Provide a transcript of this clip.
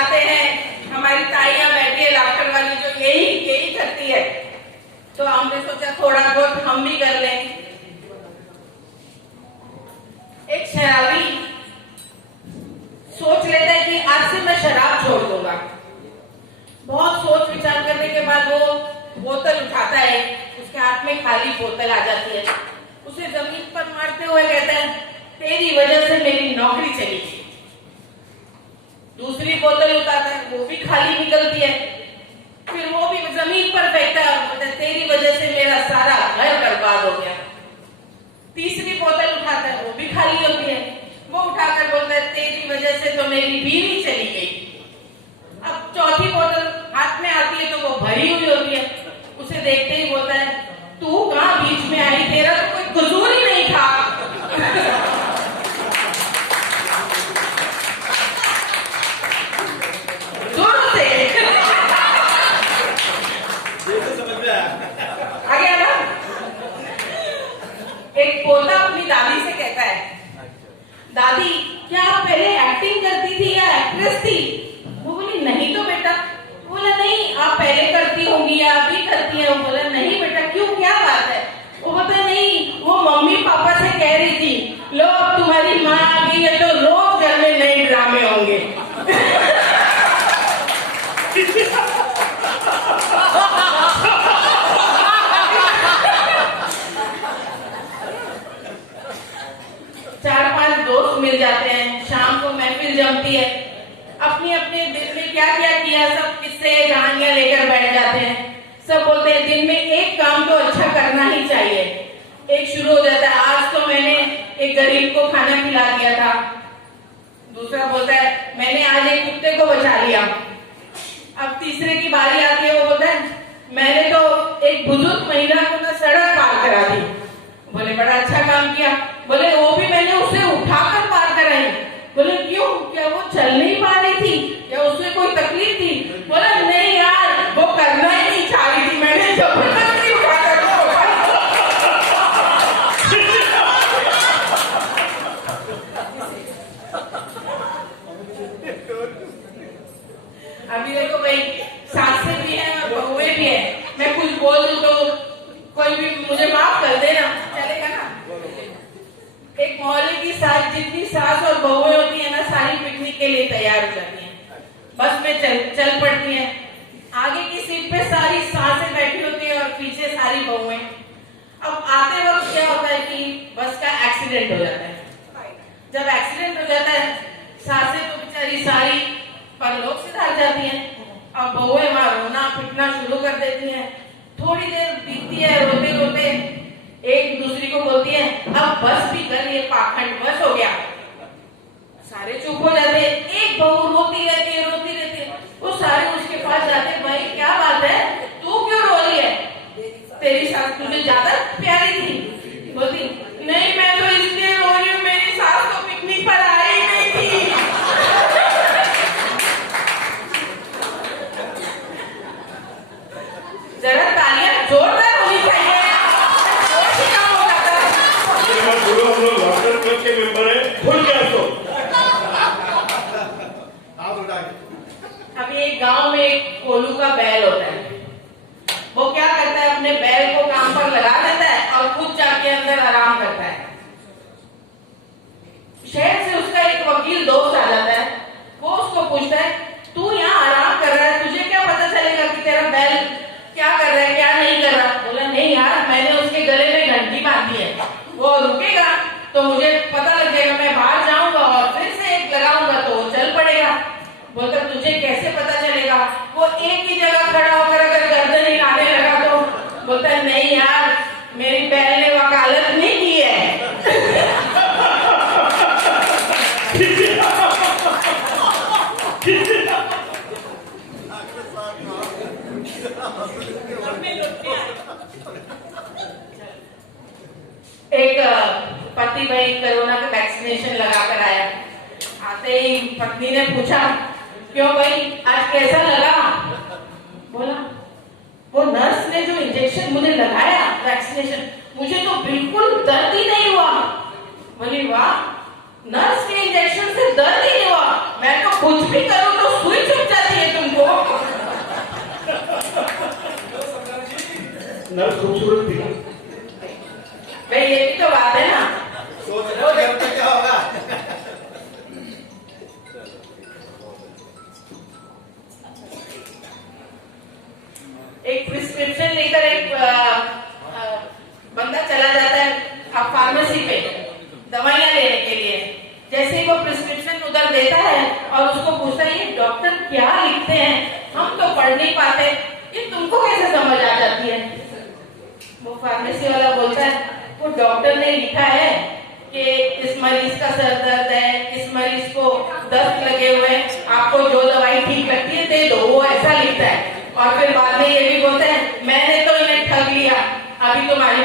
बनाते हैं, हमारी ताइयां बैठी है डॉक्टर वाली जो यही करती है, तो हमने सोचा थोड़ा बहुत हम भी कर लें। एक शराबी सोच लेता है कि आज से मैं शराब छोड़ दूंगा। बहुत सोच विचार करने के बाद वो बोतल उठाता है, उसके हाथ में खाली बोतल आ जाती है, उसे जमीन पर मारते हुए कहता है, तेरी वजह से मेरी नौकरी चली गई। दूसरी बोतल उठाता है, वो भी खाली निकलती है, फिर वो भी जमीन पर फेंकता है और बोलता है, तेरी वजह से मेरा सारा घर बर्बाद हो गया। तीसरी बोतल उठाता है, वो भी खाली होती है, वो उठाकर बोलता है, तेरी वजह से तो मेरी बीवी चली गई। अब चौथी बोतल हाथ में आती है तो वो भरी हुई होती है, उसे देखते ही बोलता है, तू कहाँ बीच में आई, तेरा तो कोई कसूर ही नहीं था। जोर से आ गया ना। एक पोता अपनी दादी से कहता है, दादी क्या आप पहले एक्टिंग करती थी या एक्ट्रेस थी? वो बोली, नहीं तो बेटा। बोला, नहीं आप पहले करती होंगी या अभी करती है? वो बोला, नहीं बेटा। क्यों, क्या बात है? वो बोलता, नहीं वो मम्मी पापा से कह रही थी, लो अब तुम्हारी माँ आ गई है तो रोज घर में नए ड्रामे होंगे। चार पांच दोस्त मिल जाते हैं, शाम को महफिल जमती है, अपने अपने दिन में क्या क्या किया सब किस्से कहानियां लेकर बैठ जाते हैं। सब बोलते हैं, दिन में एक काम तो अच्छा करना ही चाहिए। एक शुरू हो जाता है, आज तो मैंने एक गरीब को खाना खिला दिया था। दूसरा बोलता है, मैंने आज एक कुत्ते को बचा लिया। अब तीसरे की बारी आती है, वो बोलता है, मैंने तो एक बुजुर्ग महिला को ना सड़क पार करा दी। बोले, बड़ा अच्छा काम किया। बोले, वो भी मैंने उसे उठाकर पार कराई। बोले, क्यों, क्या वो चल नहीं पा रही थी या उससे कोई तकलीफ थी? बोला, नहीं यार, वो करना ही नहीं चाह रही थी, मैंने जबरदस्ती उठाकर। अभी देखो भाई, सासें भी हैं और बहुएं भी हैं, मैं कुछ बोल दूं तो कोई भी मुझे माफ कर देना, चलेगा ना? एक मोहल्ले की सास, जितनी सास और बहुएं होती है ना, सारी पिकनिक के लिए तैयार हो जाती हैं, बस में चल पड़ती हैं। आगे की सीट पे सारी सासें बैठी होती है और पीछे सारी बहुएं। अब आते वक्त क्या होता है कि बस का एक्सीडेंट हो जाता है। जब एक्सीडेंट हो जाता है, सासें तो बेचारी सारी परलोक से धार जाती हैं, अब बहुएं वहां रोना पिटना शुरू कर देती हैं। थोड़ी देर बीतती है, रोते रोते एक दूसरी को बोलती है, अब बस भी कर, ये पाखंड बस हो गया। सारे चुप हो जाते हैं, एक बहू रोती रहती है, वो सारे उसके पास जाते, भाई क्या बात है, तू क्यों रो रही है? तेरी सास तुझे ज्यादा प्यारी थी? बोलती, नहीं मैं तो इसलिए रो रही हूँ, मेरी सास तो पिकनिक पर आई नहीं थी। जरा तालियां जोरदार होनी चाहिए। के मेंबर है, खुल के हंसो। अभी एक गांव में एक कोलू का बैल होता है, वो क्या करता है, अपने बैल को काम पर लगा देता है और खुद जाके अंदर आराम करता है। शहर से उसका एक वकील दोस्त आ जाता है, वो उसको पूछता है, तू यहाँ आराम कर रहा है, तुझे क्या पता चलेगा कि तेरा बैल क्या कर रहा है क्या नहीं कर रहा? बोला, नहीं यार, मैंने उसके गले में घंटी बांधी है, वो रुकेगा तो मुझे पता लग जाएगा, मैं बाहर जाऊंगा और फिर से एक लगाऊंगा तो वो चल पड़ेगा। बोलता, तुझे कैसे पता चलेगा? वो एक ही जगह खड़ा होकर अगर गर्दन हिलाने लगा तो? बोलता है, नहीं यार, मेरी बैल ने वकालत नहीं की है। एक पति भाई कोरोना का वैक्सीनेशन लगाकर आया, आते ही पत्नी ने पूछा, क्यों भाई आज कैसा लगा? बोला, वो नर्स ने जो इंजेक्शन मुझे लगाया वैक्सीनेशन, मुझे तो बिल्कुल दर्द ही नहीं हुआ। बोली, वाह, नर्स के इंजेक्शन से दर्द ही नहीं हुआ, मैं तो कुछ भी करूं तो सुई एक प्रिस्क्रिप्शन लेकर एक बंदा चला जाता है अब फार्मेसी पे दवाइयां लेने के लिए। जैसे ही वो प्रिस्क्रिप्शन उधर देता है और उसको पूछता है ये डॉक्टर क्या लिखते हैं, हम तो पढ़ नहीं पाते, ये तुमको कैसे समझ आ जाती है? वो फार्मेसी वाला बोलता है वो डॉक्टर ने लिखा है कि इस मरीज का सर दर्द है, इस मरीज को दस्त लगे हुए हैं, आपको जो दवाई ठीक लगती है दे दो, वो ऐसा लिखता है। और फिर बाद में ये भी बोलता है मैंने तो इन्हें ठग लिया, अभी तुम्हारी